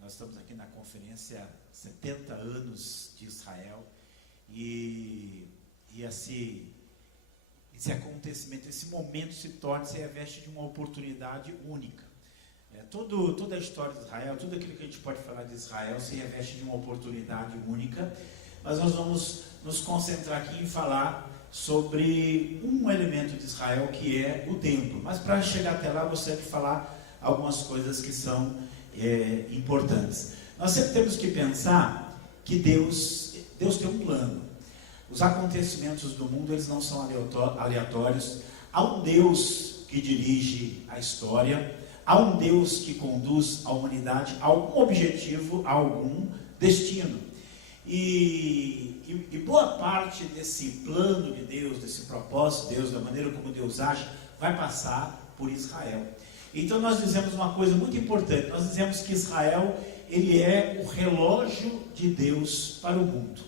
Nós estamos aqui na conferência 70 anos de Israel e esse acontecimento, esse momento se reveste de uma oportunidade única. Toda a história de Israel, tudo aquilo que a gente pode falar de Israel se reveste de uma oportunidade única, mas nós vamos nos concentrar aqui em falar sobre um elemento de Israel que é o templo. Mas para chegar até lá, eu gostaria de falar algumas coisas que são importantes. Nós sempre temos que pensar que Deus tem um plano. Os acontecimentos do mundo, eles não são aleatórios. Há um Deus que dirige a história, há um Deus que conduz a humanidade a algum objetivo, a algum destino. E boa parte desse plano de Deus, desse propósito de Deus, da maneira como Deus age, vai passar por Israel. Então nós dizemos uma coisa muito importante, nós dizemos que Israel, ele é o relógio de Deus para o mundo.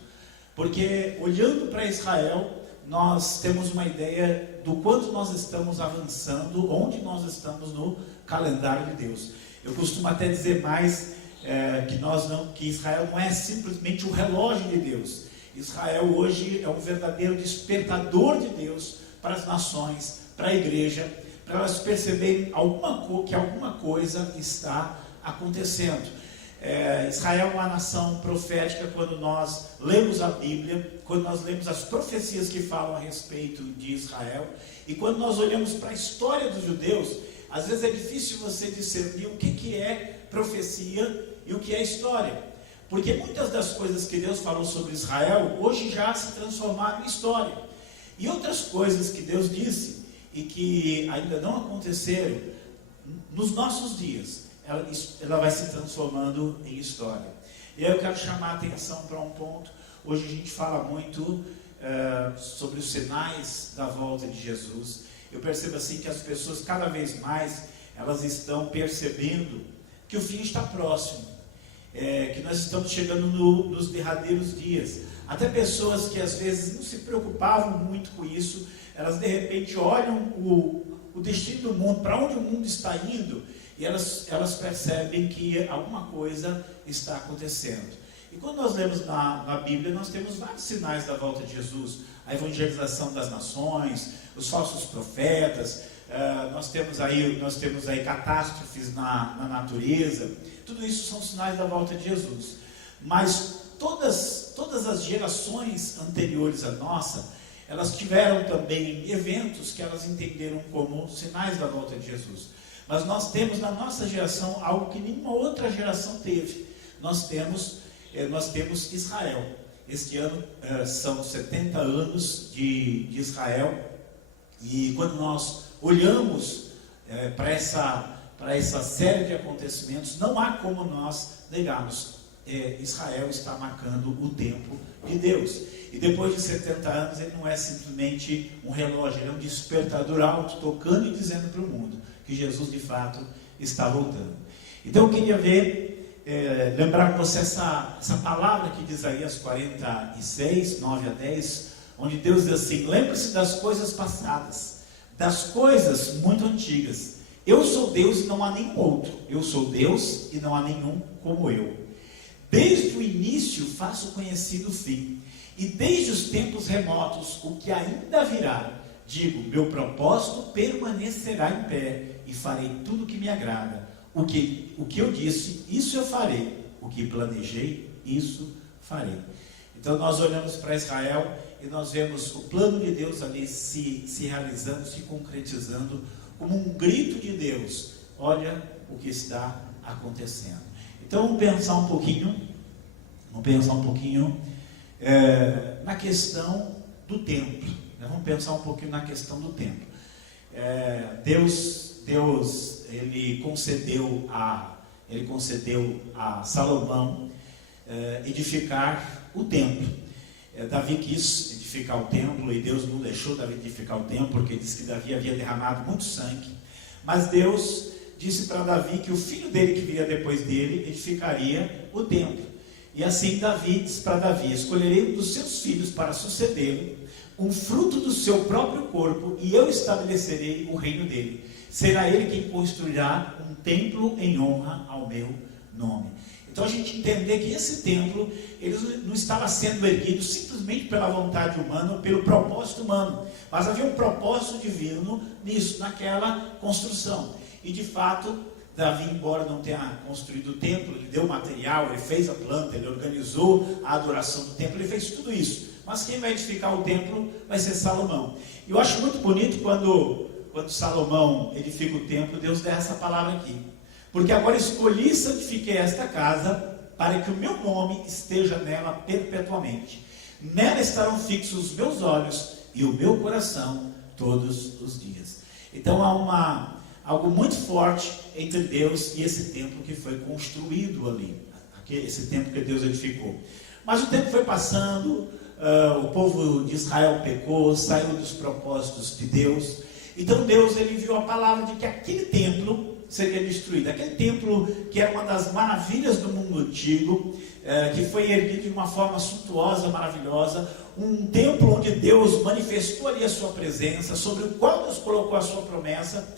Porque olhando para Israel, nós temos uma ideia do quanto nós estamos avançando, onde nós estamos no calendário de Deus. Eu costumo até dizer mais que Israel não é simplesmente o relógio de Deus. Israel hoje é um verdadeiro despertador de Deus para as nações, para a igreja, para elas perceberem que alguma coisa está acontecendo. Israel é uma nação profética. Quando nós lemos a Bíblia, quando nós lemos as profecias que falam a respeito de Israel, e quando nós olhamos para a história dos judeus, às vezes é difícil você discernir o que é profecia e o que é história, porque muitas das coisas que Deus falou sobre Israel, hoje já se transformaram em história, e outras coisas que Deus disse e que ainda não aconteceram, nos nossos dias, ela vai se transformando em história. E aí eu quero chamar a atenção para um ponto. Hoje a gente fala muito sobre os sinais da volta de Jesus. Eu percebo assim que as pessoas cada vez mais, elas estão percebendo que o fim está próximo, que nós estamos chegando nos derradeiros dias. Até pessoas que às vezes não se preocupavam muito com isso, elas de repente olham o destino do mundo, para onde o mundo está indo, e elas percebem que alguma coisa está acontecendo. E quando nós lemos na Bíblia, nós temos vários sinais da volta de Jesus: a evangelização das nações, os falsos profetas, nós temos aí catástrofes na natureza. Tudo isso são sinais da volta de Jesus. Mas todas as gerações anteriores à nossa, elas tiveram também eventos que elas entenderam como sinais da volta de Jesus. Mas nós temos na nossa geração algo que nenhuma outra geração teve. Nós temos Israel. Este ano são 70 anos de Israel. E quando nós olhamos para essa série de acontecimentos, não há como nós negarmos. Israel está marcando o tempo de Deus. E depois de 70 anos, ele não é simplesmente um relógio, ele é um despertador alto, tocando e dizendo para o mundo que Jesus de fato está voltando. Então eu queria lembrar com você essa palavra aqui de Isaías 46, 9 a 10, onde Deus diz assim: lembre-se das coisas passadas, das coisas muito antigas. Eu sou Deus e não há nenhum outro. Eu sou Deus e não há nenhum como eu. Desde o início faço conhecido o fim, e desde os tempos remotos o que ainda virá. Digo, meu propósito permanecerá em pé, e farei tudo o que me agrada. O que eu disse, isso eu farei. O que planejei, isso farei. Então nós olhamos para Israel e nós vemos o plano de Deus ali se realizando, se concretizando, como um grito de Deus: olha o que está acontecendo. Então vamos pensar um pouquinho na questão do templo. Vamos pensar um pouquinho na questão do templo. Deus ele concedeu a Salomão edificar o templo. Davi quis edificar o templo e Deus não deixou Davi edificar o templo, porque disse que Davi havia derramado muito sangue. Mas Deus disse para Davi que o filho dele que viria depois dele edificaria o templo. E assim Davi disse para Davi: escolherei um dos seus filhos para sucedê-lo, um fruto do seu próprio corpo, e eu estabelecerei o reino dele. Será ele quem construirá um templo em honra ao meu nome. Então a gente entender que esse templo, ele não estava sendo erguido simplesmente pela vontade humana ou pelo propósito humano, mas havia um propósito divino nisso, naquela construção. E de fato, Davi, embora não tenha construído o templo, ele deu material, ele fez a planta, ele organizou a adoração do templo, ele fez tudo isso. Mas quem vai edificar o templo vai ser Salomão. E eu acho muito bonito quando Salomão edifica o templo, Deus dá essa palavra aqui: porque agora escolhi e santifiquei esta casa, para que o meu nome esteja nela perpetuamente. Nela estarão fixos os meus olhos e o meu coração todos os dias. Então há algo muito forte entre Deus e esse templo que foi construído ali, esse templo que Deus edificou. Mas o tempo foi passando, o povo de Israel pecou, saiu dos propósitos de Deus. Então Deus, ele enviou a palavra de que aquele templo seria destruído. Aquele templo que era uma das maravilhas do mundo antigo, que foi erguido de uma forma suntuosa, maravilhosa, um templo onde Deus manifestou ali a sua presença, sobre o qual Deus colocou a sua promessa.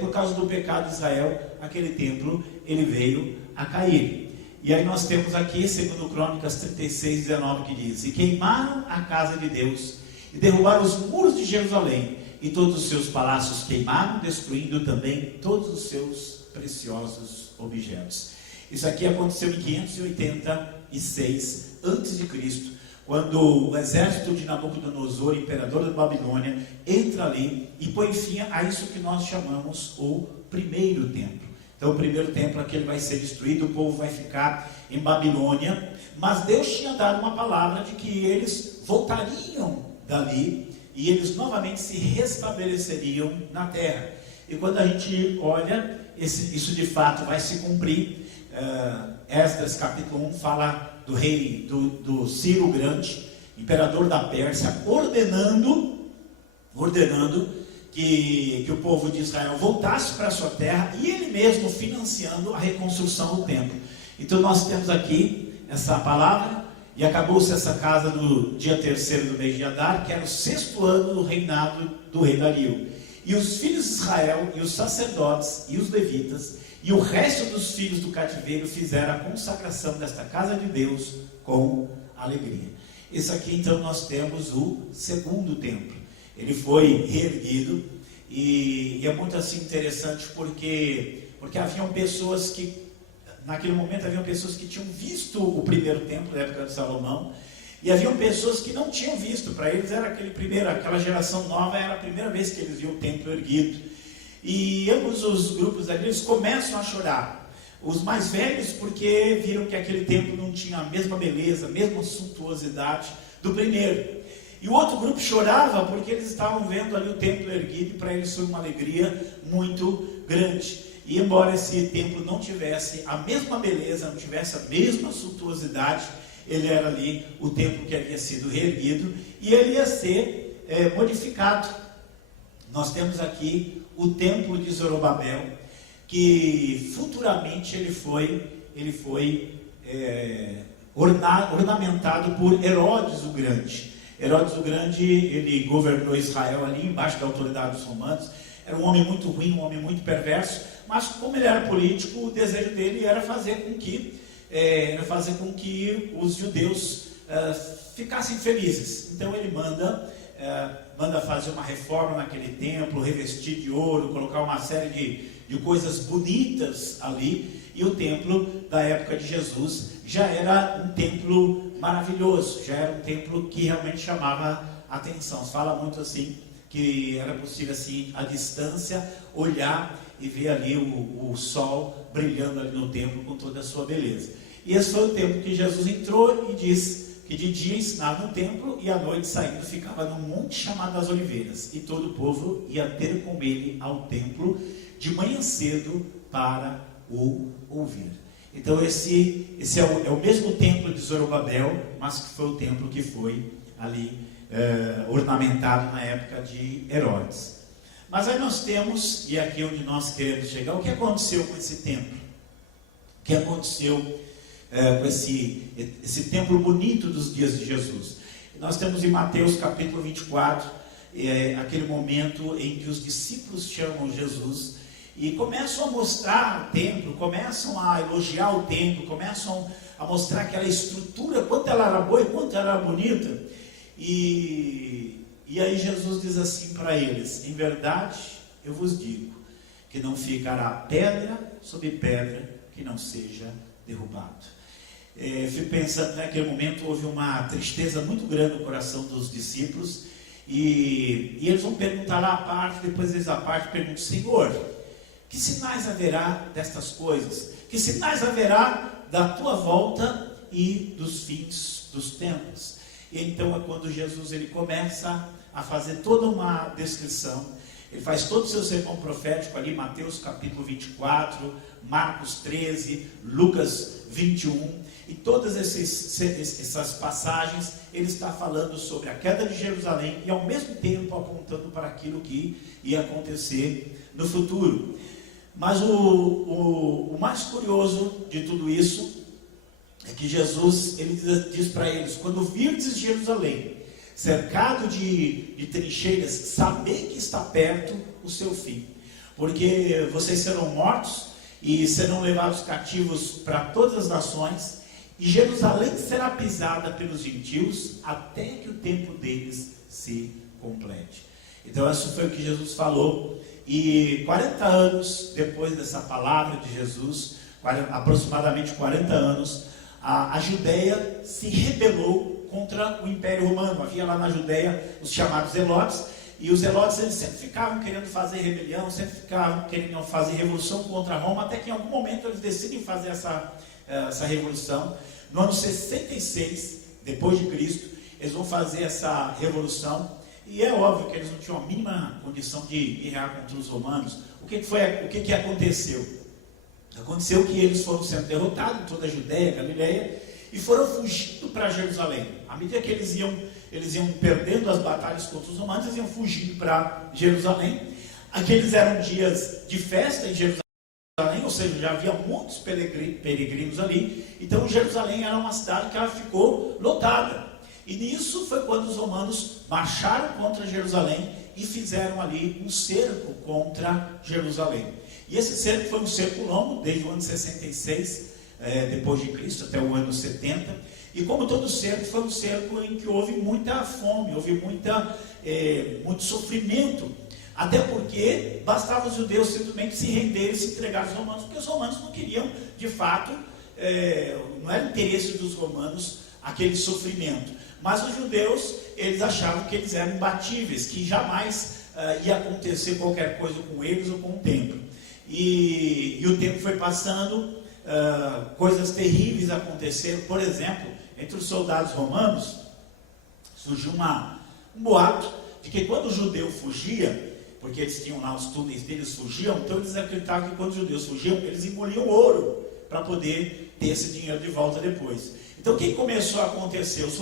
Por causa do pecado de Israel, aquele templo, ele veio a cair. E aí nós temos aqui, segundo Crônicas 36, 19, que diz: e queimaram a casa de Deus, e derrubaram os muros de Jerusalém, e todos os seus palácios queimaram, destruindo também todos os seus preciosos objetos. Isso aqui aconteceu em 586 a.C., quando o exército de Nabucodonosor, imperador da Babilônia, entra ali e põe fim a isso que nós chamamos o primeiro templo. Então o primeiro templo aqui ele vai ser destruído, o povo vai ficar em Babilônia, mas Deus tinha dado uma palavra de que eles voltariam dali e eles novamente se restabeleceriam na terra. E quando a gente olha, isso de fato vai se cumprir. Esdras capítulo 1 fala do rei, do Ciro Grande, imperador da Pérsia, ordenando que o povo de Israel voltasse para a sua terra, e ele mesmo financiando a reconstrução do templo. Então nós temos aqui essa palavra, e acabou-se essa casa no dia 3º do mês de Adar, que era o 6º ano do reinado do rei Dario. E os filhos de Israel, e os sacerdotes, e os levitas, e o resto dos filhos do cativeiro fizeram a consagração desta casa de Deus com alegria. Isso aqui então nós temos o segundo templo. Ele foi reerguido e é muito assim interessante porque haviam pessoas que, naquele momento haviam pessoas que tinham visto o primeiro templo da época de Salomão, e haviam pessoas que não tinham visto. Para eles era aquela geração nova, era a primeira vez que eles viam o templo erguido. E ambos os grupos ali, eles começam a chorar. Os mais velhos, porque viram que aquele templo não tinha a mesma beleza, a mesma suntuosidade do primeiro. E o outro grupo chorava porque eles estavam vendo ali o templo erguido, e para eles foi uma alegria muito grande. E embora esse templo não tivesse a mesma beleza, não tivesse a mesma suntuosidade, ele era ali o templo que havia sido reerguido, e ele ia ser modificado. Nós temos aqui o templo de Zorobabel, que futuramente ele foi ornamentado por Herodes o Grande. Herodes o Grande, ele governou Israel ali embaixo da autoridade dos romanos. Era um homem muito ruim, um homem muito perverso, mas como ele era político, o desejo dele era fazer com que os judeus ficassem felizes. Então ele manda fazer uma reforma naquele templo, revestir de ouro, colocar uma série de coisas bonitas ali. E o templo da época de Jesus já era um templo maravilhoso, já era um templo que realmente chamava atenção. Se fala muito assim, que era possível assim, à distância, olhar e ver ali o sol brilhando ali no templo com toda a sua beleza. E esse foi o templo que Jesus entrou e disse que de dia ensinava no templo, e à noite saindo ficava num monte chamado das Oliveiras, e todo o povo ia ter com ele ao templo de manhã cedo para o ouvir. Então esse é o mesmo templo de Zorobabel, mas que foi o templo que foi ali ornamentado na época de Herodes. Mas aí nós temos, e aqui onde nós queremos chegar, o que aconteceu com esse templo? O que aconteceu com esse templo bonito dos dias de Jesus? Nós temos em Mateus capítulo 24, aquele momento em que os discípulos chamam Jesus e começam a mostrar o templo, começam a elogiar o templo, começam a mostrar aquela estrutura, quanto ela era boa e quanto ela era bonita. E aí Jesus diz assim para eles: em verdade eu vos digo, que não ficará pedra sobre pedra que não seja derrubado. Fico pensando, naquele momento houve uma tristeza muito grande no coração dos discípulos, e eles vão perguntar lá à parte, depois eles à parte perguntam: Senhor, que sinais haverá destas coisas? Que sinais haverá da tua volta e dos fins dos tempos? E então é quando Jesus ele começa a fazer toda uma descrição. Ele faz todo o seu sermão profético ali, Mateus capítulo 24, Marcos 13, Lucas 21, e todas essas passagens ele está falando sobre a queda de Jerusalém e ao mesmo tempo apontando para aquilo que ia acontecer no futuro. Mas o mais curioso de tudo isso é que Jesus ele diz para eles: quando virdes Jerusalém cercado de trincheiras, sabei que está perto o seu fim, porque vocês serão mortos e serão levados cativos para todas as nações, e Jerusalém será pisada pelos gentios até que o tempo deles se complete. Então isso foi o que Jesus falou. E 40 anos depois dessa palavra de Jesus, aproximadamente 40 anos, a Judéia se rebelou contra o Império Romano. Havia lá na Judéia os chamados Zelotes, e os Zelotes eles sempre ficavam querendo fazer rebelião, sempre ficavam querendo fazer revolução contra Roma, até que em algum momento eles decidem fazer essa revolução. No ano 66 depois de Cristo, eles vão fazer essa revolução, e é óbvio que eles não tinham a mínima condição de guerrear contra os romanos. O que aconteceu? Aconteceu que eles foram sendo derrotados em toda a Judéia, Galileia, e foram fugindo para Jerusalém. À medida que eles iam perdendo as batalhas contra os romanos, eles iam fugindo para Jerusalém. Aqueles eram dias de festa em Jerusalém, ou seja, já havia muitos peregrinos ali. Então Jerusalém era uma cidade que ela ficou lotada. E nisso foi quando os romanos marcharam contra Jerusalém e fizeram ali um cerco contra Jerusalém. E esse cerco foi um cerco longo, desde o ano 66 depois de Cristo até o ano 70. E como todo cerco, foi um cerco em que houve muita fome, houve muito sofrimento. Até porque bastava os judeus simplesmente se renderem e se entregar aos romanos, porque os romanos não queriam, de fato, não era interesse dos romanos aquele sofrimento. Mas os judeus, eles achavam que eles eram imbatíveis, que jamais ia acontecer qualquer coisa com eles ou com o templo. E o tempo foi passando, coisas terríveis aconteceram. Por exemplo, entre os soldados romanos, surgiu um boato de que quando o judeu fugia, porque eles tinham lá os túneis deles, fugiam, então eles acreditavam que quando os judeus fugiam, eles engoliam ouro para poder ter esse dinheiro de volta depois. Então o que começou a acontecer? Os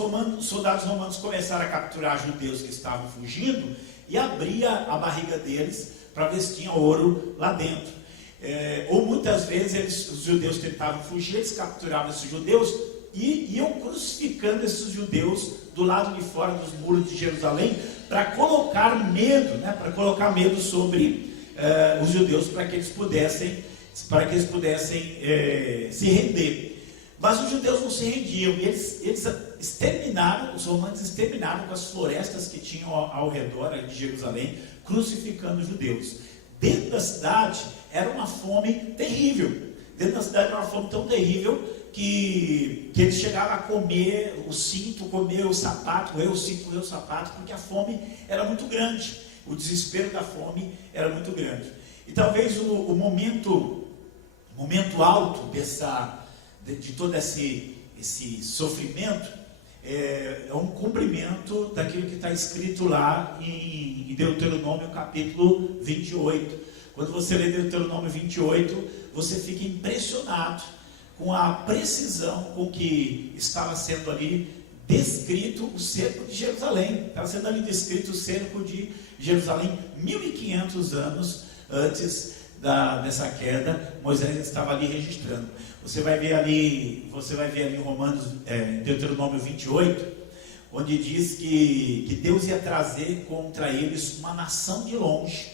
soldados romanos começaram a capturar judeus que estavam fugindo e abria a barriga deles para ver se tinha ouro lá dentro. Ou muitas vezes os judeus tentavam fugir, eles capturavam esses judeus e iam crucificando esses judeus do lado de fora dos muros de Jerusalém para colocar medo, sobre os judeus, para que eles pudessem se render. Mas os judeus não se rendiam, e eles exterminaram, os romanos exterminaram com as florestas que tinham ao redor de Jerusalém, crucificando os judeus. Dentro da cidade era uma fome terrível. Dentro da cidade era uma fome tão terrível que eles chegavam a comer o cinto, comer o sapato, roer o cinto, roer o sapato, porque a fome era muito grande. O desespero da fome era muito grande. E talvez o momento alto de todo esse sofrimento é um cumprimento daquilo que está escrito lá em Deuteronômio capítulo 28. Quando você lê Deuteronômio 28, você fica impressionado com a precisão com que estava sendo ali descrito o cerco de Jerusalém. Estava sendo ali descrito o cerco de Jerusalém 1500 anos antes dessa queda. Moisés estava ali registrando. Você vai ver ali em Romanos, em Deuteronômio 28, onde diz que Deus ia trazer contra eles uma nação de longe,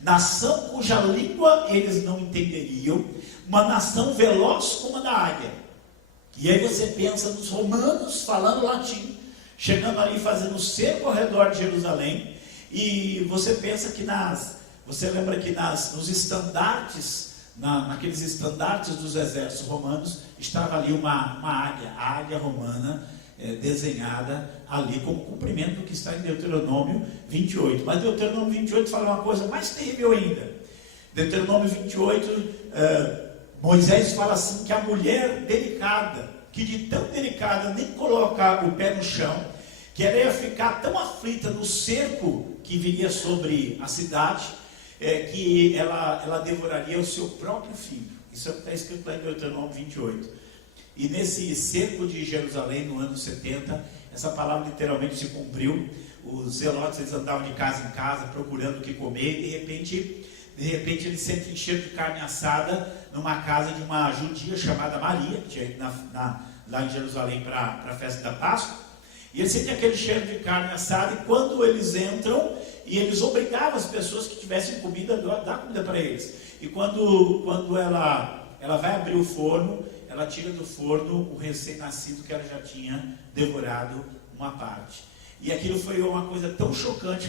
nação cuja língua eles não entenderiam, uma nação veloz como a da águia. E aí você pensa nos romanos falando latim, chegando ali fazendo cerco ao redor de Jerusalém, e você pensa que você lembra que nos estandartes, naqueles estandartes dos exércitos romanos, estava ali uma águia, a águia romana, desenhada ali como cumprimento do que está em Deuteronômio 28. Mas Deuteronômio 28 fala uma coisa mais terrível ainda. Deuteronômio 28, Moisés fala assim, que a mulher delicada, que de tão delicada nem colocar o pé no chão, que ela ia ficar tão aflita no cerco que viria sobre a cidade, que ela devoraria o seu próprio filho. Isso está escrito lá em Deuteronômio 28. E nesse cerco de Jerusalém, no ano 70, essa palavra literalmente se cumpriu. Os zelotes, eles andavam de casa em casa, procurando o que comer, e de repente eles sentem cheiro de carne assada numa casa de uma judia chamada Maria, que tinha ido lá em Jerusalém para a festa da Páscoa. E eles sentem aquele cheiro de carne assada, e quando eles entram, e eles obrigavam as pessoas que tivessem comida a dar comida para eles. E quando ela vai abrir o forno, ela tira do forno o recém-nascido que ela já tinha devorado uma parte. E aquilo foi uma coisa tão chocante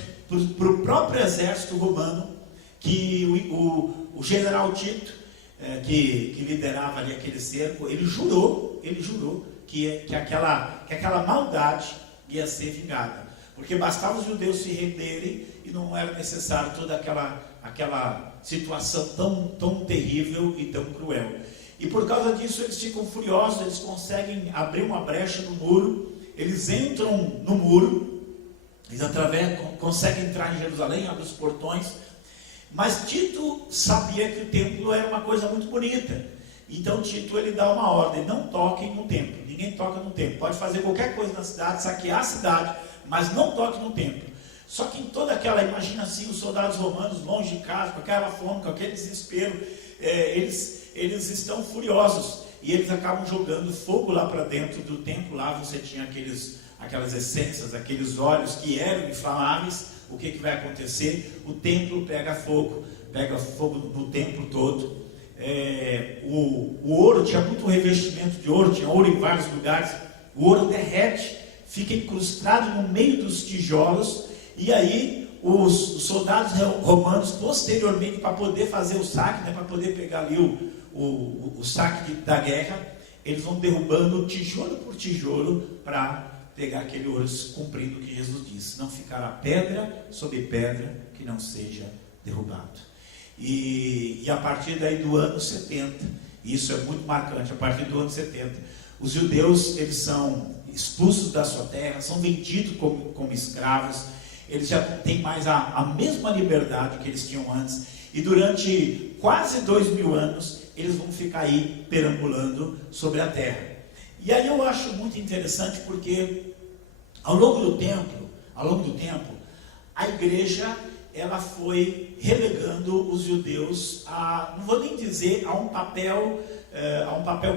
para o próprio exército romano, que o general Tito, que liderava ali aquele cerco, ele jurou que aquela maldade ia ser vingada. Porque bastava os judeus se renderem e não era necessário toda aquela situação tão terrível e tão cruel. E por causa disso eles ficam furiosos, eles conseguem abrir uma brecha no muro, eles entram no muro, eles conseguem entrar em Jerusalém, abrem os portões, mas Tito sabia que o templo era uma coisa muito bonita. Então Tito, ele dá uma ordem: não toquem no templo, ninguém toca no templo, pode fazer qualquer coisa na cidade, saquear a cidade, mas não toque no templo. Só que em toda aquela, imagina assim, os soldados romanos longe de casa, com aquela fome, com aquele desespero, eles estão furiosos, e eles acabam jogando fogo lá para dentro do templo. Lá você tinha aquelas essências, aqueles óleos que eram inflamáveis. O que vai acontecer? O templo pega fogo no templo todo. O ouro, tinha muito revestimento de ouro, tinha ouro em vários lugares. O ouro derrete, fica incrustado no meio dos tijolos, e aí os soldados romanos, posteriormente, para poder fazer o saque, para poder pegar ali o saque da guerra, eles vão derrubando tijolo por tijolo para pegar aquele ouro, cumprindo o que Jesus disse: não ficará pedra sobre pedra que não seja derrubado. E a partir daí do ano 70, isso é muito marcante, a partir do ano 70, os judeus, eles são expulsos da sua terra, são vendidos como escravos, eles já não têm mais a mesma liberdade que eles tinham antes, e durante quase 2000 anos, eles vão ficar aí perambulando sobre a terra. E aí eu acho muito interessante, porque ao longo do tempo, a igreja, ela foi relegando os judeus não vou nem dizer a um papel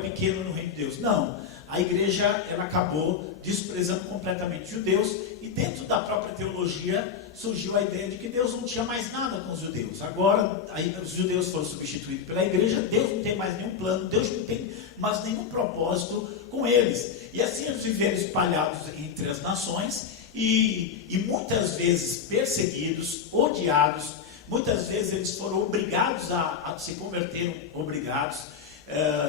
pequeno no reino de Deus. Não, a igreja, ela acabou desprezando completamente os judeus, e dentro da própria teologia surgiu a ideia de que Deus não tinha mais nada com os judeus. Agora, aí os judeus foram substituídos pela igreja, Deus não tem mais nenhum plano, Deus não tem mais nenhum propósito com eles. E assim eles viveram espalhados entre as nações, e muitas vezes perseguidos, odiados. Muitas vezes eles foram obrigados a se converter,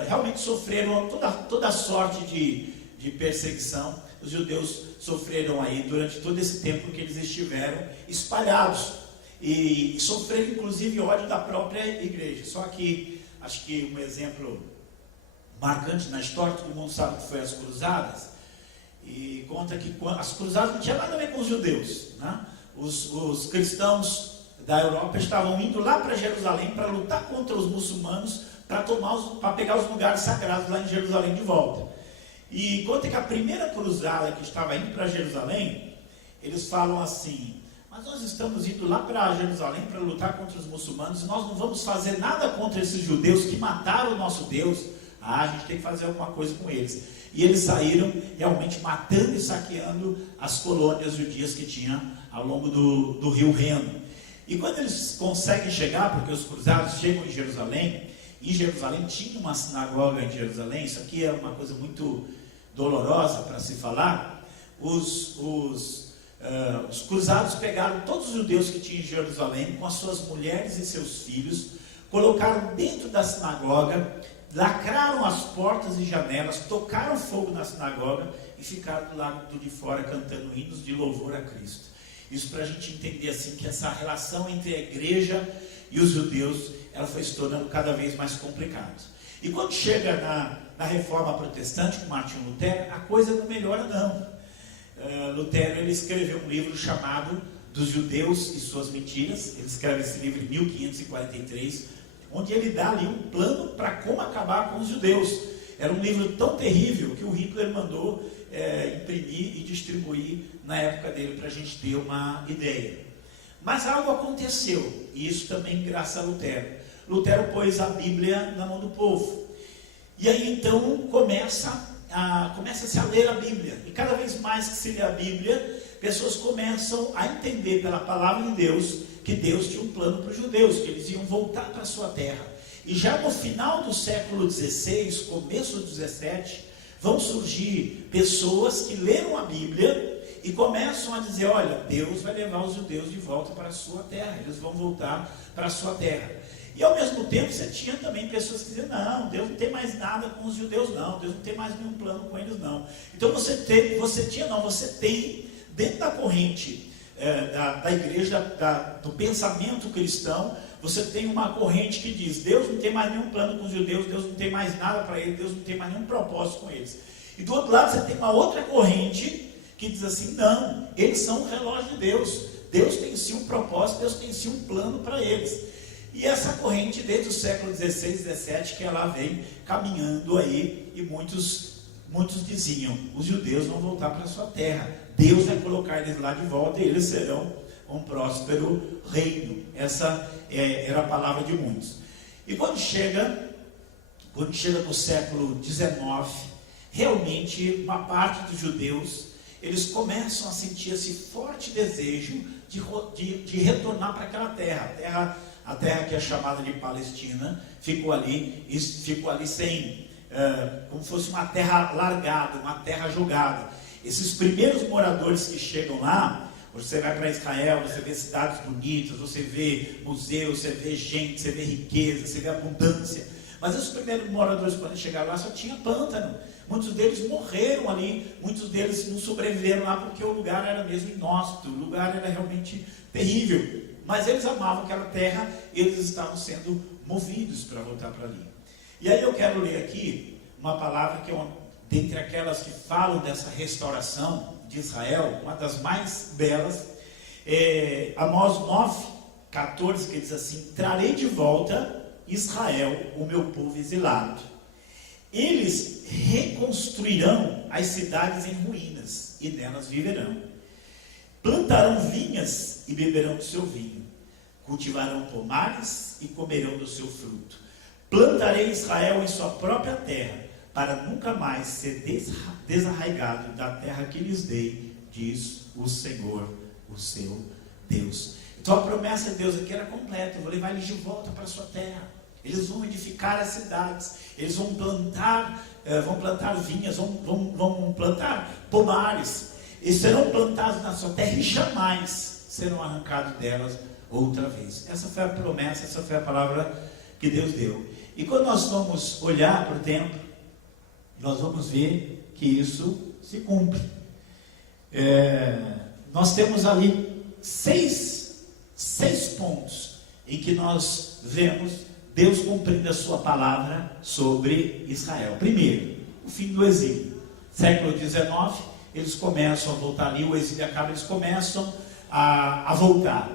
realmente sofreram toda sorte de perseguição. Os judeus sofreram aí durante todo esse tempo que eles estiveram espalhados, e sofreram inclusive ódio da própria igreja. Só que acho que um exemplo marcante na história, todo mundo sabe que foi as cruzadas, e conta que as cruzadas não tinham nada a ver com os judeus, né? Os cristãos da Europa estavam indo lá para Jerusalém para lutar contra os muçulmanos, para pegar os lugares sagrados lá em Jerusalém de volta. E conta que a primeira cruzada que estava indo para Jerusalém, eles falam assim: mas nós estamos indo lá para Jerusalém para lutar contra os muçulmanos, e nós não vamos fazer nada contra esses judeus que mataram o nosso Deus. A gente tem que fazer alguma coisa com eles. E eles saíram realmente matando e saqueando as colônias judias que tinha ao longo do rio Reno. E quando eles conseguem chegar, porque os cruzados chegam em Jerusalém tinha uma sinagoga em Jerusalém, isso aqui é uma coisa muito dolorosa para se falar. Os cruzados pegaram todos os judeus que tinham em Jerusalém, com as suas mulheres e seus filhos, colocaram dentro da sinagoga, lacraram as portas e janelas, tocaram fogo na sinagoga e ficaram do lado de fora cantando hinos de louvor a Cristo. Isso para a gente entender assim que essa relação entre a igreja e os judeus, ela foi se tornando cada vez mais complicada. E quando chega na reforma protestante com Martinho Lutero, a coisa não melhora não. Lutero, ele escreveu um livro chamado Dos Judeus e Suas Mentiras. Ele escreve esse livro em 1543, onde ele dá ali um plano para como acabar com os judeus. Era um livro tão terrível que o Hitler mandou imprimir e distribuir na época dele, para a gente ter uma ideia. Mas algo aconteceu, e isso também graças a Lutero. Lutero pôs a Bíblia na mão do povo. E aí então começa-se a ler a Bíblia. E cada vez mais que se lê a Bíblia, pessoas começam a entender pela palavra de Deus que Deus tinha um plano para os judeus, que eles iam voltar para a sua terra. E já no final do século XVI, começo do XVII, vão surgir pessoas que leram a Bíblia e começam a dizer: olha, Deus vai levar os judeus de volta para a sua terra, eles vão voltar para a sua terra. E ao mesmo tempo você tinha também pessoas que diziam: não, Deus não tem mais nada com os judeus não, Deus não tem mais nenhum plano com eles não. Então você tem dentro da corrente da igreja, do pensamento cristão, você tem uma corrente que diz: Deus não tem mais nenhum plano com os judeus, Deus não tem mais nada para eles, Deus não tem mais nenhum propósito com eles. E do outro lado você tem uma outra corrente que diz assim: não, eles são o relógio de Deus, Deus tem sim um propósito, Deus tem sim um plano para eles. E essa corrente desde o século XVI, XVII, que ela vem caminhando aí, e muitos diziam: os judeus vão voltar para a sua terra, Deus vai colocar eles lá de volta e eles serão um próspero reino. Essa era a palavra de muitos. E quando chega no século XIX, realmente uma parte dos judeus, eles começam a sentir esse forte desejo de retornar para aquela terra. A terra que é chamada de Palestina ficou ali sem, como se fosse uma terra largada, uma terra jogada. Esses primeiros moradores que chegam lá, você vai para Israel, você vê cidades bonitas, você vê museus, você vê gente, você vê riqueza, você vê abundância. Mas os primeiros moradores, quando chegaram lá, só tinha pântano. Muitos deles morreram ali, muitos deles não sobreviveram lá porque o lugar era mesmo inóspito, o lugar era realmente terrível. Mas eles amavam aquela terra, eles estavam sendo movidos para voltar para ali. E aí eu quero ler aqui uma palavra que é dentre aquelas que falam dessa restauração de Israel, uma das mais belas, Amós 9:14, que diz assim: trarei de volta Israel, o meu povo exilado. Eles reconstruirão as cidades em ruínas e nelas viverão. Plantarão vinhas e beberão do seu vinho. Cultivarão pomares e comerão do seu fruto. Plantarei Israel em sua própria terra, para nunca mais ser desarraigado da terra que lhes dei, diz o Senhor, o seu Deus. Então a promessa de Deus aqui era completa: eu vou levar eles de volta para a sua terra. Eles vão edificar as cidades, eles vão plantar vinhas, vão plantar pomares, e serão plantados na sua terra e jamais serão arrancados delas outra vez. Essa foi a promessa, essa foi a palavra que Deus deu. E quando nós vamos olhar para o templo, nós vamos ver que isso se cumpre. Nós temos ali seis pontos em que nós vemos Deus cumprindo a sua palavra sobre Israel. Primeiro, o fim do exílio. Século XIX, eles começam a voltar ali, o exílio acaba, eles começam a voltar.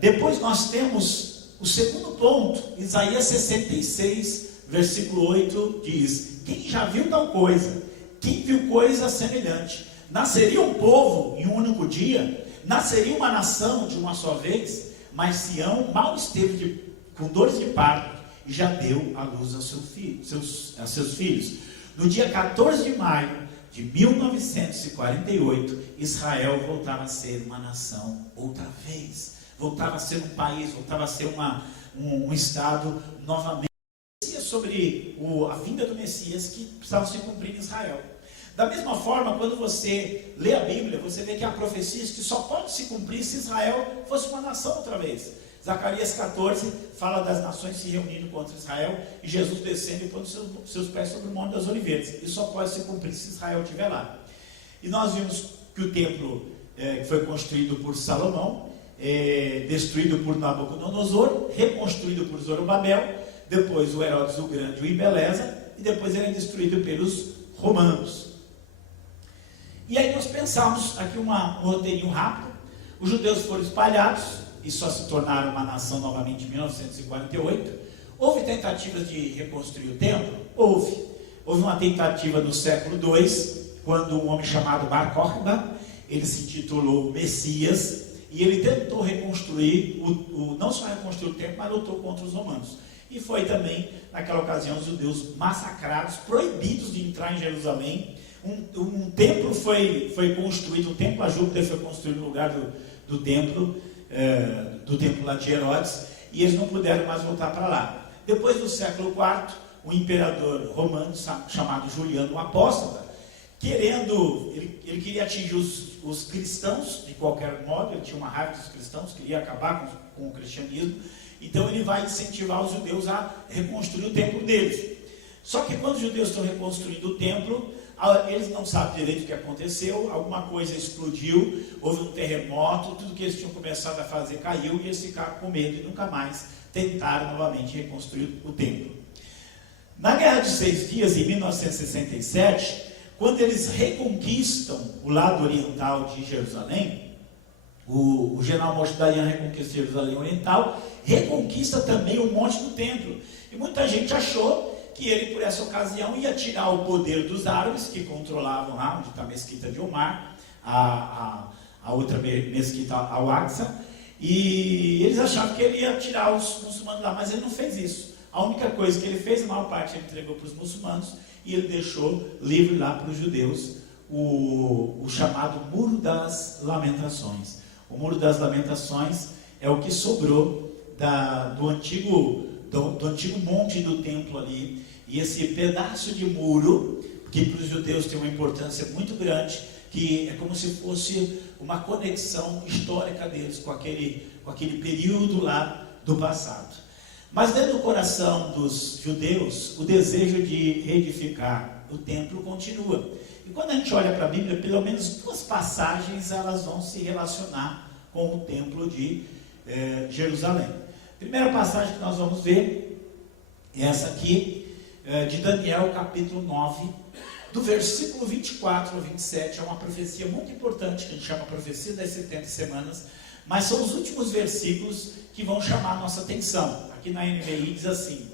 Depois nós temos O segundo ponto, Isaías 66, versículo 8 diz: quem já viu tal coisa? Quem viu coisa semelhante? Nasceria um povo em um único dia? Nasceria uma nação de uma só vez? Mas Sião mal esteve com dores de parto e já deu à luz a seus filhos. No dia 14 de maio de 1948, Israel voltava a ser uma nação outra vez. Voltava a ser um país, voltava a ser um estado novamente. Sobre a vinda do Messias que precisava se cumprir em Israel. Da mesma forma, quando você lê a Bíblia, você vê que há profecias que só podem se cumprir se Israel fosse uma nação outra vez. Zacarias 14 fala das nações se reunindo contra Israel e Jesus descendo e pondo seus pés sobre o Monte das Oliveiras. Isso só pode se cumprir se Israel estiver lá. E nós vimos que o templo que foi construído por Salomão, destruído por Nabucodonosor, reconstruído por Zorobabel, depois o Herodes o Grande o embeleza, e depois ele é destruído pelos romanos. E aí nós pensamos aqui um roteirinho rápido. Os judeus foram espalhados e só se tornaram uma nação novamente em 1948. Houve tentativas de reconstruir o templo? Houve uma tentativa no século II, quando um homem chamado Bar Kokhba, ele se intitulou Messias, e ele tentou reconstruir, não só reconstruir o templo, mas lutou contra os romanos. E foi também, naquela ocasião, os judeus massacrados, proibidos de entrar em Jerusalém. Um templo foi construído, o templo a Júpiter foi construído no lugar do templo lá de Herodes, e eles não puderam mais voltar para lá. Depois do século IV, um imperador romano chamado Juliano o Apóstata, ele queria atingir os cristãos de qualquer modo, ele tinha uma raiva dos cristãos, queria acabar com o cristianismo. Então ele vai incentivar os judeus a reconstruir o templo deles. Só que quando os judeus estão reconstruindo o templo, eles não sabem direito o que aconteceu, alguma coisa explodiu, houve um terremoto, tudo que eles tinham começado a fazer caiu, e eles ficaram com medo e nunca mais tentaram novamente reconstruir o templo. Na Guerra de 6 Dias, em 1967, quando eles reconquistam o lado oriental de Jerusalém, o general Moshe Dayan reconquista Jerusalém Oriental, reconquista também o Monte do Templo. E muita gente achou que ele, por essa ocasião, ia tirar o poder dos árabes, que controlavam lá, onde está a mesquita de Omar, a outra mesquita, Al-Aqsa, e eles achavam que ele ia tirar os muçulmanos lá, mas ele não fez isso. A única coisa que ele fez, a maior parte ele entregou para os muçulmanos, e ele deixou livre lá para os judeus o chamado Muro das Lamentações. O Muro das Lamentações é o que sobrou do antigo monte do templo ali. E esse pedaço de muro, que para os judeus tem uma importância muito grande, que é como se fosse uma conexão histórica deles com aquele período lá do passado. Mas dentro do coração dos judeus, o desejo de reedificar o templo continua. E quando a gente olha para a Bíblia, pelo menos 2 passagens elas vão se relacionar com o templo de Jerusalém. A primeira passagem que nós vamos ver é essa aqui, de Daniel, capítulo 9, do versículo 24 ao 27. É uma profecia muito importante, que a gente chama profecia das 70 semanas, mas são os últimos versículos que vão chamar a nossa atenção. Aqui na NVI diz assim: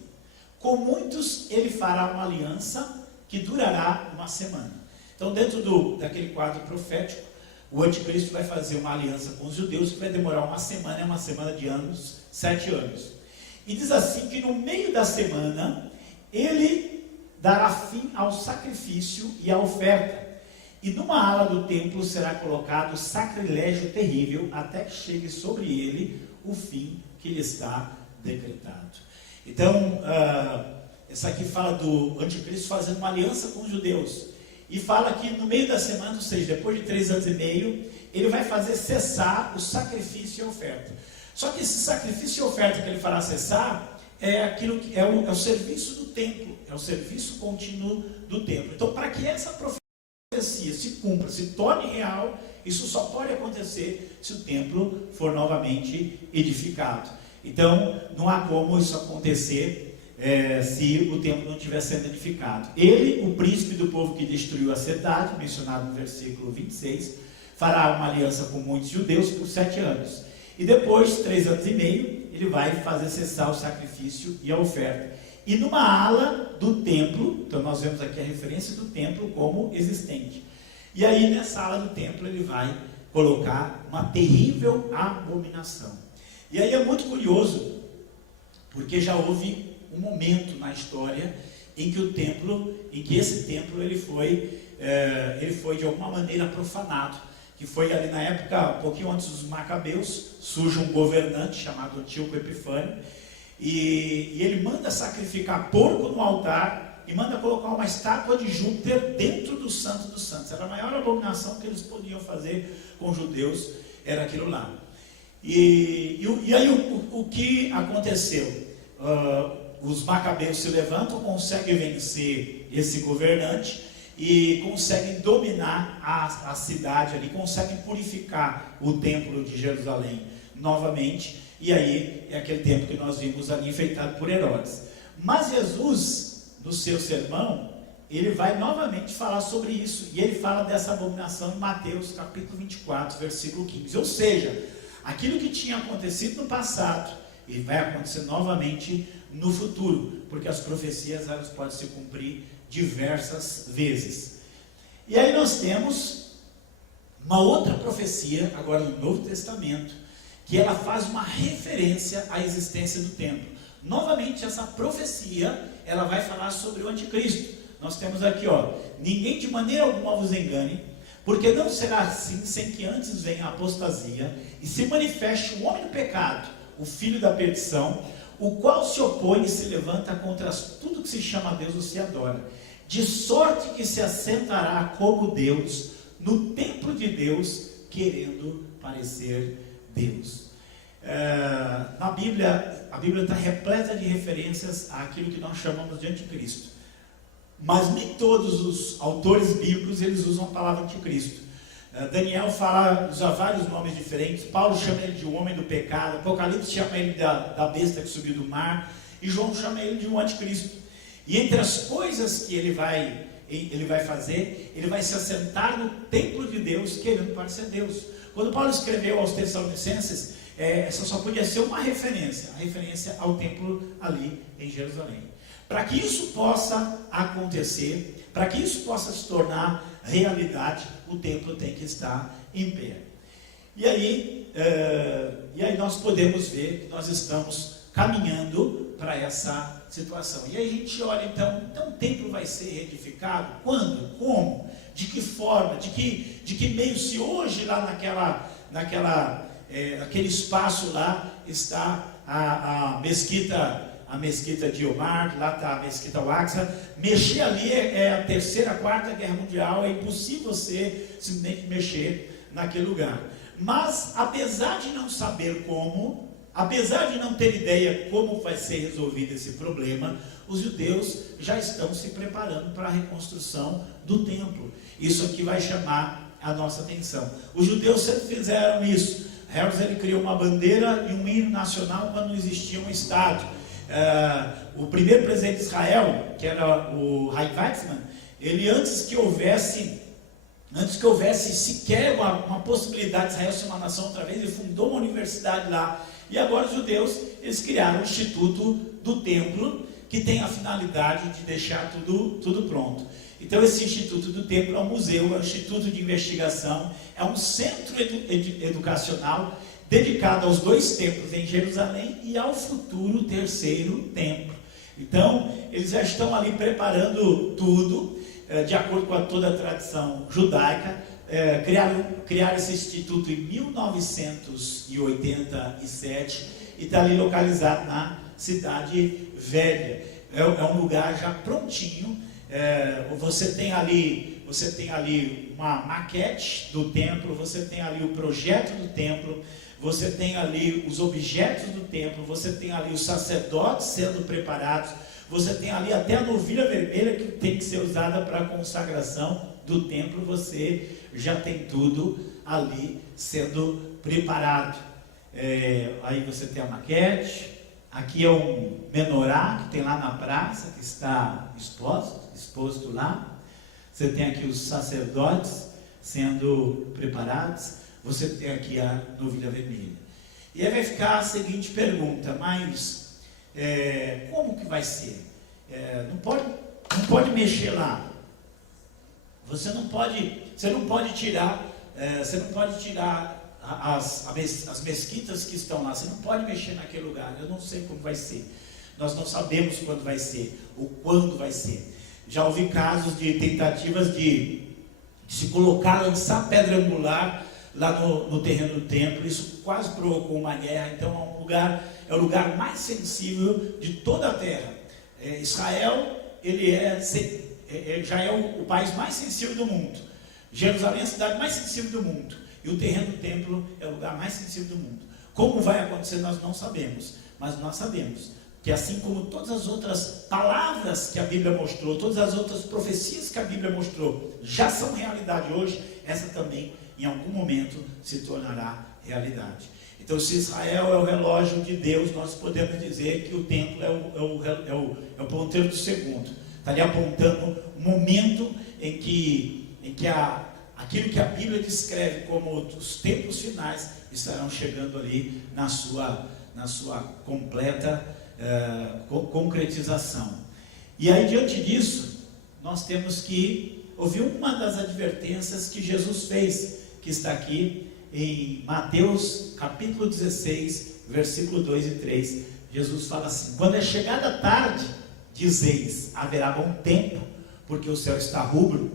com muitos ele fará uma aliança que durará uma semana. Então, dentro daquele quadro profético, o anticristo vai fazer uma aliança com os judeus que vai demorar uma semana de anos, 7 anos. E diz assim que no meio da semana, ele dará fim ao sacrifício e à oferta. E numa ala do templo será colocado sacrilégio terrível, até que chegue sobre ele o fim que lhe está decretado. Então, essa aqui fala do anticristo fazendo uma aliança com os judeus. E fala que no meio da semana, ou seja, depois de 3 anos e meio, ele vai fazer cessar o sacrifício e a oferta. Só que esse sacrifício e oferta que ele fará cessar é aquilo que é o serviço do templo, é o serviço contínuo do templo. Então, para que essa profecia se cumpra, se torne real, isso só pode acontecer se o templo for novamente edificado. Então, não há como isso acontecer se o templo não estiver sendo edificado. Ele, o príncipe do povo que destruiu a cidade, mencionado no versículo 26, fará uma aliança com muitos judeus por 7 anos. E depois, 3 anos e meio, ele vai fazer cessar o sacrifício e a oferta. E numa ala do templo, então nós vemos aqui a referência do templo como existente. E aí nessa ala do templo ele vai colocar uma terrível abominação. E aí é muito curioso, porque já houve um momento na história em que esse templo ele foi de alguma maneira profanado, que foi ali na época, um pouquinho antes dos Macabeus, surge um governante chamado Antíoco Epifânio, e ele manda sacrificar porco no altar e manda colocar uma estátua de Júpiter dentro do Santo dos Santos. Era a maior abominação que eles podiam fazer com os judeus, era aquilo lá. E aí o que aconteceu? Os Macabeus se levantam, conseguem vencer esse governante e conseguem dominar a cidade ali, conseguem purificar o templo de Jerusalém novamente, e aí é aquele templo que nós vimos ali enfeitado por Herodes. Mas Jesus, no seu sermão, ele vai novamente falar sobre isso, e ele fala dessa abominação em Mateus capítulo 24, versículo 15, ou seja, aquilo que tinha acontecido no passado, e vai acontecer novamente no futuro, porque as profecias elas podem se cumprir diversas vezes. E aí nós temos uma outra profecia, agora no Novo Testamento, que ela faz uma referência à existência do templo. Novamente essa profecia, ela vai falar sobre o anticristo. Nós temos aqui, ninguém de maneira alguma vos engane, porque não será assim sem que antes venha a apostasia e se manifeste o homem do pecado, o filho da perdição, o qual se opõe e se levanta contra tudo que se chama Deus ou se adora, de sorte que se assentará como Deus no templo de Deus, querendo parecer Deus. Na Bíblia, a Bíblia está repleta de referências àquilo que nós chamamos de anticristo, mas nem todos os autores bíblicos eles usam a palavra anticristo. Daniel usa vários nomes diferentes. Paulo chama ele de um homem do pecado, Apocalipse chama ele da besta que subiu do mar, e João chama ele de um anticristo. E entre as coisas que ele vai fazer, ele vai se assentar no templo de Deus, querendo parecer Deus. Quando Paulo escreveu aos Tessalonicenses, essa só podia ser uma referência, a referência ao templo ali em Jerusalém. Para que isso possa acontecer, para que isso possa se tornar realidade, o templo tem que estar em pé. E aí nós podemos ver que nós estamos caminhando para essa situação. E aí a gente olha, então o templo vai ser reedificado? Quando? Como? De que forma? De que meio? Se hoje lá naquele espaço lá está a mesquita de Omar, lá está a mesquita Al-Aqsa, mexer ali é a terceira, quarta guerra mundial, é impossível você simplesmente mexer naquele lugar. Mas, apesar de não saber como, apesar de não ter ideia como vai ser resolvido esse problema, os judeus já estão se preparando para a reconstrução do templo. Isso aqui vai chamar a nossa atenção. Os judeus sempre fizeram isso. Herodes ele criou uma bandeira e um hino nacional quando não existia um Estado. O primeiro presidente de Israel, que era o Chaim Weizmann, ele antes que houvesse sequer uma possibilidade de Israel ser uma nação outra vez, ele fundou uma universidade lá. E agora os judeus, eles criaram o Instituto do Templo, que tem a finalidade de deixar tudo pronto. Então esse Instituto do Templo é um museu, é um instituto de investigação, é um centro educacional dedicado aos dois templos em Jerusalém e ao futuro terceiro templo. Então, eles já estão ali preparando tudo, de acordo com toda a tradição judaica. Criaram esse instituto em 1987 e está ali localizado na Cidade Velha. É um lugar já prontinho. Você tem ali uma maquete do templo, você tem ali o projeto do templo, você tem ali os objetos do templo, você tem ali os sacerdotes sendo preparados, você tem ali até a novilha vermelha que tem que ser usada para a consagração do templo, você já tem tudo ali sendo preparado. Aí você tem a maquete, aqui é um menorá que tem lá na praça, que está exposto lá. Você tem aqui os sacerdotes sendo preparados. Você tem aqui a novilha vermelha. E aí vai ficar a seguinte pergunta: mas como que vai ser? Não pode mexer lá. Você não pode tirar as mesquitas que estão lá. Você não pode mexer naquele lugar. Eu não sei como vai ser. Nós não sabemos quando vai ser, ou quando vai ser. Já ouvi casos de tentativas de se colocar, lançar pedra angular lá no terreno do templo. Isso quase provocou uma guerra. Então é o lugar mais sensível de toda a terra. Israel, ele já é o país mais sensível do mundo. Jerusalém é a cidade mais sensível do mundo. E o terreno do templo é o lugar mais sensível do mundo. Como vai acontecer, nós não sabemos. Mas nós sabemos que assim como todas as outras palavras que a Bíblia mostrou, todas as outras profecias que a Bíblia mostrou, já são realidade hoje, essa também, em algum momento, se tornará realidade. Então, se Israel é o relógio de Deus, nós podemos dizer que o templo é o ponteiro do segundo. Está ali apontando o momento em que aquilo que a Bíblia descreve como os tempos finais estarão chegando ali na sua completa concretização. E aí, diante disso, nós temos que ouvir uma das advertências que Jesus fez, que está aqui em Mateus capítulo 16, versículo 2 e 3. Jesus fala assim: quando é chegada a tarde, dizeis, haverá bom tempo, porque o céu está rubro.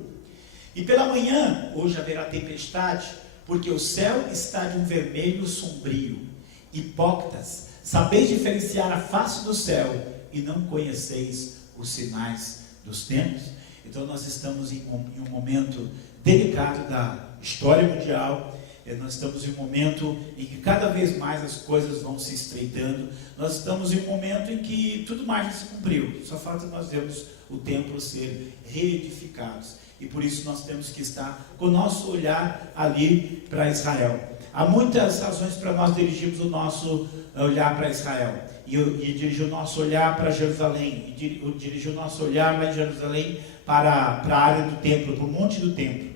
E pela manhã, hoje haverá tempestade, porque o céu está de um vermelho sombrio. Hipócritas, sabeis diferenciar a face do céu e não conheceis os sinais dos tempos? Então nós estamos em um momento delicado da história mundial. Nós estamos em um momento em que cada vez mais as coisas vão se estreitando. Nós estamos em um momento em que tudo mais já se cumpriu. Só falta nós vermos o templo ser reedificado. E por isso nós temos que estar com o nosso olhar ali para Israel. Há muitas razões para nós dirigirmos o nosso olhar para Israel. E dirigir o nosso olhar para Jerusalém. E dirigir o nosso olhar lá em Jerusalém para a área do templo, para o monte do templo.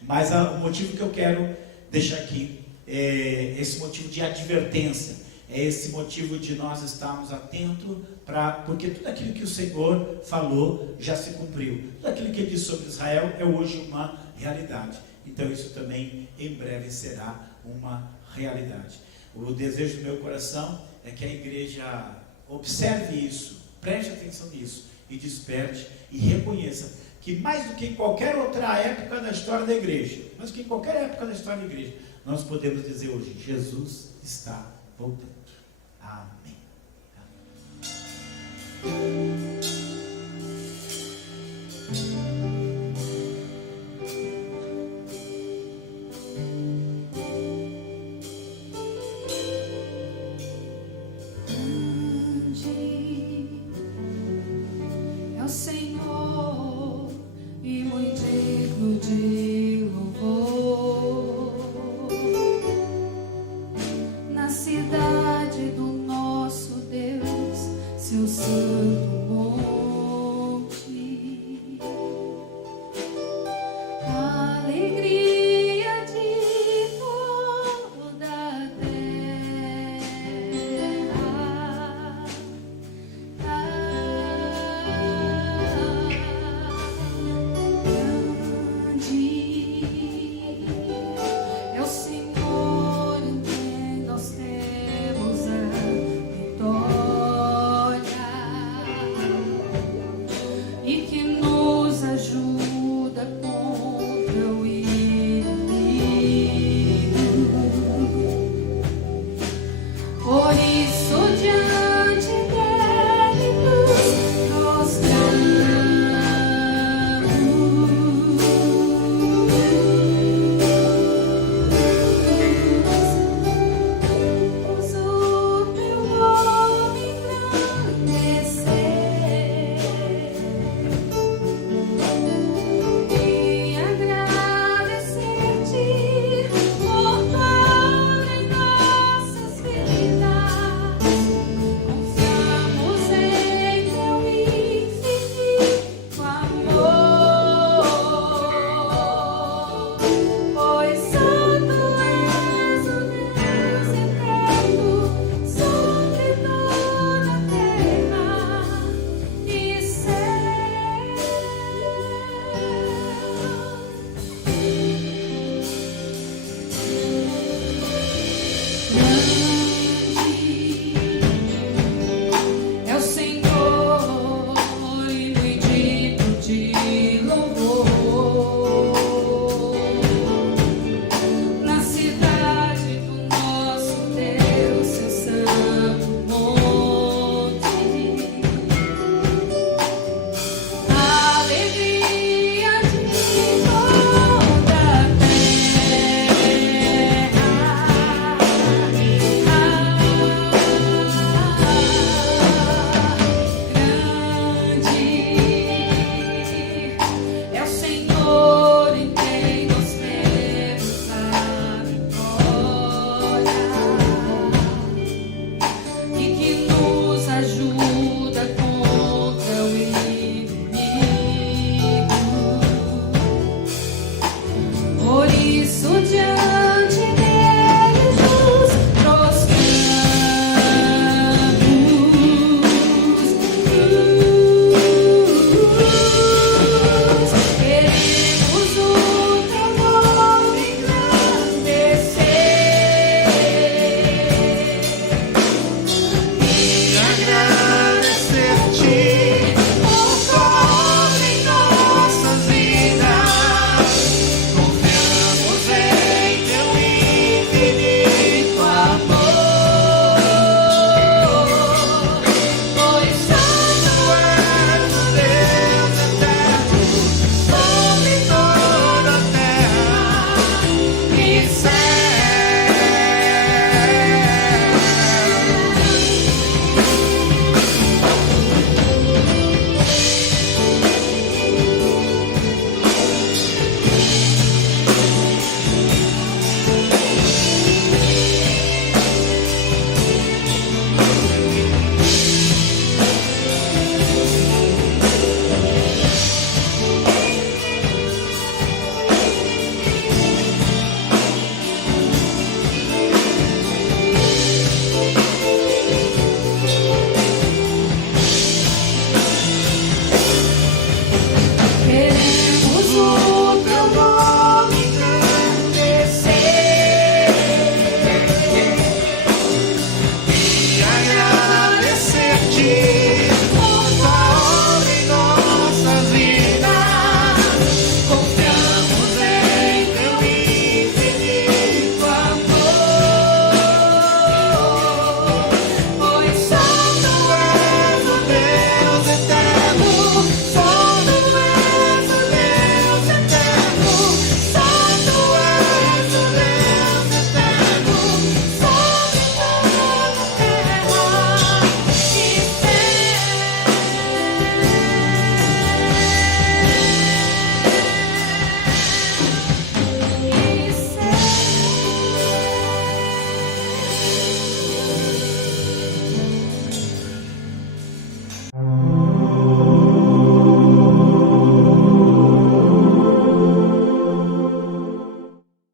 Mas o motivo que eu quero deixar aqui é esse motivo de advertência. É esse motivo de nós estarmos atentos, porque tudo aquilo que o Senhor falou já se cumpriu. Tudo aquilo que ele disse sobre Israel é hoje uma realidade. Então isso também em breve será uma realidade. O desejo do meu coração é que a igreja observe isso, preste atenção nisso e desperte e reconheça que mais do que em qualquer outra época da história da igreja, mais do que em qualquer época da história da igreja, nós podemos dizer hoje: Jesus está voltando. Amém.